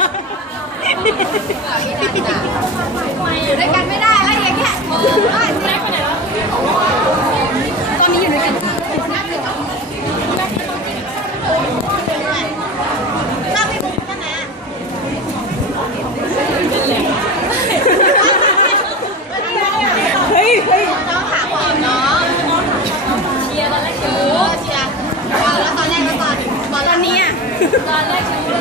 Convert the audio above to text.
อยู่ด้วยกันไม่ได้แล้วอย่างเงี้ยตอนนี้อยู่ด้วยกันเฮ้ยเฮ้ยน้องหาวามนเชียตอนแรกเออเชียร์แล้วตอนแรกก็ตอนตอนนี้อะแรกรู้